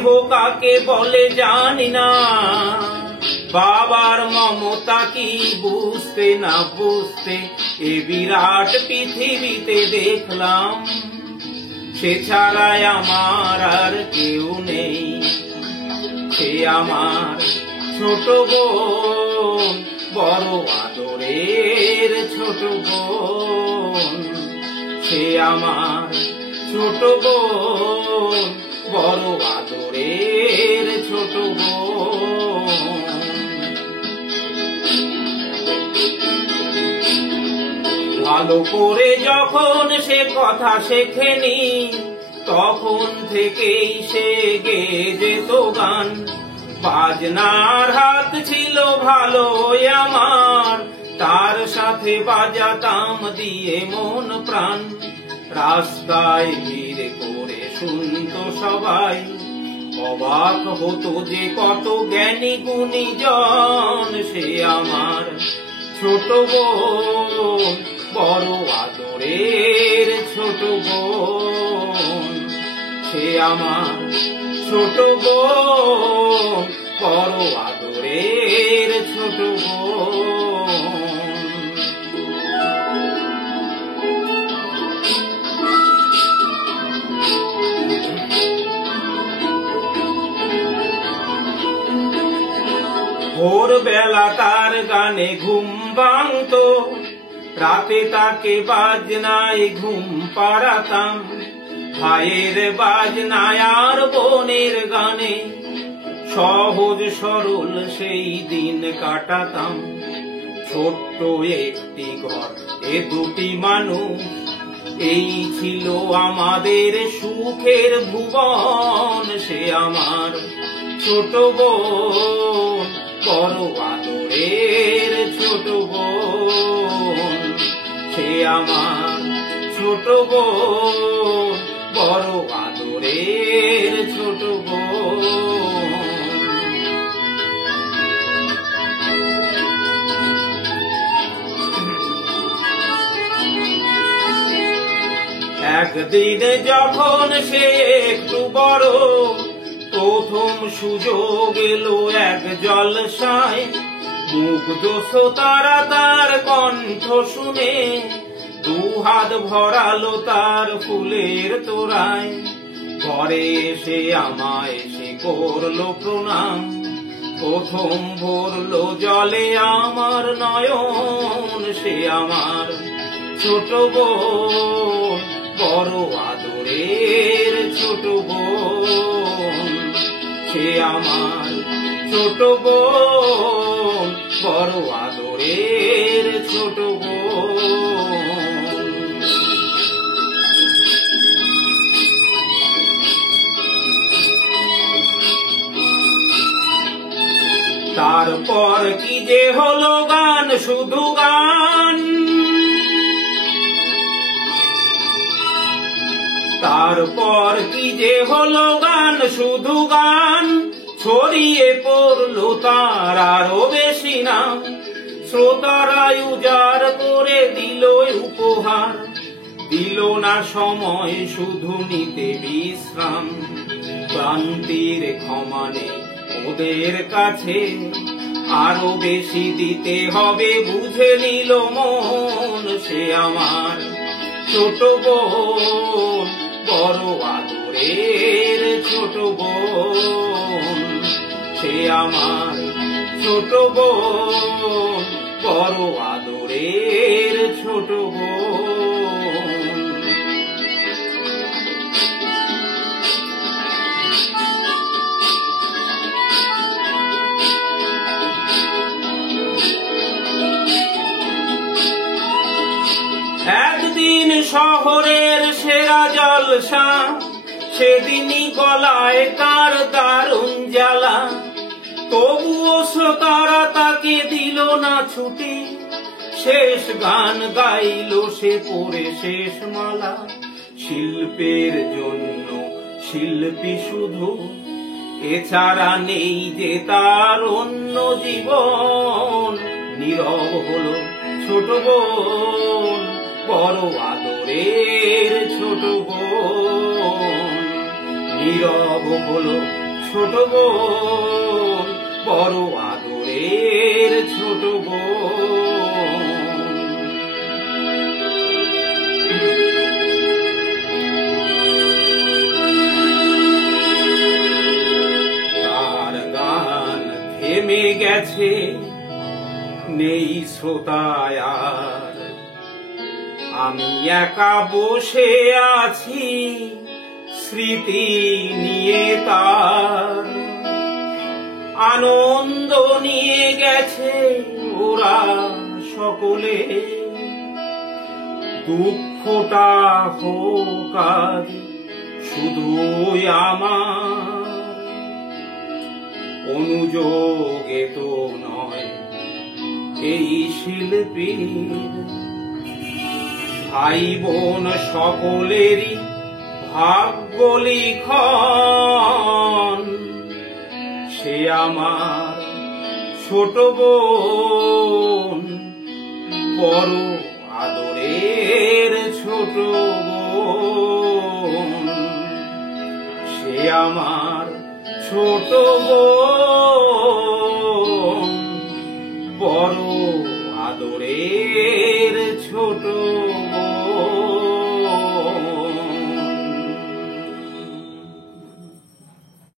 স্নেহ কাকে বলে জানি না, বাবার মমতা কি বুঝতে না বুঝতে এ বিরাট পৃথিবীতে দেখলাম, সে ছাড়াই আমার আর কেউ নেই। সে আমার ছোট বোন, বড় আদরের ছোট বোন। সে আমার ছোট বোন, বড় আদরের ছোট বোন। ভালো করে যখন সে কথা শেখেনি, তখন থেকেই সে গেয়ে যেত গান। বাজনার হাত ছিল ভালো আমার, তার সাথে বাজাতাম দিয়ে মন প্রাণ। রাস্তায় ভিড় করে শুনতো সবাই, অবাক হতো যে কত জ্ঞানী গুণী জন। সে আমার ছোট বোন, বড় আদরের ছোট বোন। সে আমার ছোট বোন, বড় আদরের ছোট বোন। ভোরবেলা তার গানে ঘুম ভাঙতো, রাতে তাকে বাজনায় ঘুম পাড়াতাম। ভাইয়ের বাজনায় আর বোনের গানে সহজ সরল সেই দিন কাটাতাম। ছোট্ট একটি ঘর, এ দুটি মানুষ, এই ছিল আমাদের সুখের ভুবন। সে আমার ছোট বোন, বড় আদরের ছোট বোন। সে আমার ছোট বোন, বড় আদরের ছোট বোন। একদিন যখন সে একটু বড়, প্রথম সুযোগ এলো এক জলসায়। মুগ্ধ শ্রোতারা তার কণ্ঠ শুনে, দুহাত ভরালো তার ফুলের তোড়ায়। ঘরে এসে আমায় সে করলো প্রণাম, প্রথম ভরলো জলে আমার নয়ন। সে আমার ছোট বোন, বড় আদরের ছোট বোন। সে আমার ছোট বোন, বড় আদরের ছোট বোন। তারপর কি যে হলো গান, শুধু গান। তারপর কি যে হলো গান, শুধু গান। ছড়িয়ে পড়লো তার আরো বেশি নাম, শ্রোতারা উজাড় করে দিল উপহার। দিল না সময় শুধু নিতে বিশ্রাম, ক্লান্তির ক্ষমা নেই ওদের কাছে, আরো বেশি দিতে হবে বুঝে নিল মন। সে আমার ছোট বোন, বড় আদরের ছোট বোন। সে আমার ছোট বোন, বড় আদরের ছোট বোন। একদিন শহরের সেরা জলসা, সেদিনই গলায় তার দারুণ জ্বালা। তবুও শ্রোতারা তাকে দিল না ছুটি, শেষ গান গাইল সে পড়ে শেষ মালা। শিল্পের জন্য শিল্পী শুধু, এছাড়া নেই যে তার অন্য জীবন। নীরব হলো ছোট বোন, বড় আদরের ছোট বোন। নীরব হলো ছোট বোন, বড় আদরের ছোট বোন। তার গান থেমে গেছে, নেই শ্রোতায় আর। আমি একা বসে আছি স্মৃতি নিয়ে তার। আনন্দ নিয়ে গেছে ওরা সকলে, দুঃখটা হোক আজ শুধুই আমার। অনুযোগে তো নয় এই শিল্পীর, ভাই বোন সকলেরই ভাগ্য লিখন। সে আমার ছোট বোন, বড় আদরের ছোট বোন। সে আমার ছোট বোন, বড় আদরের ছোট বোন।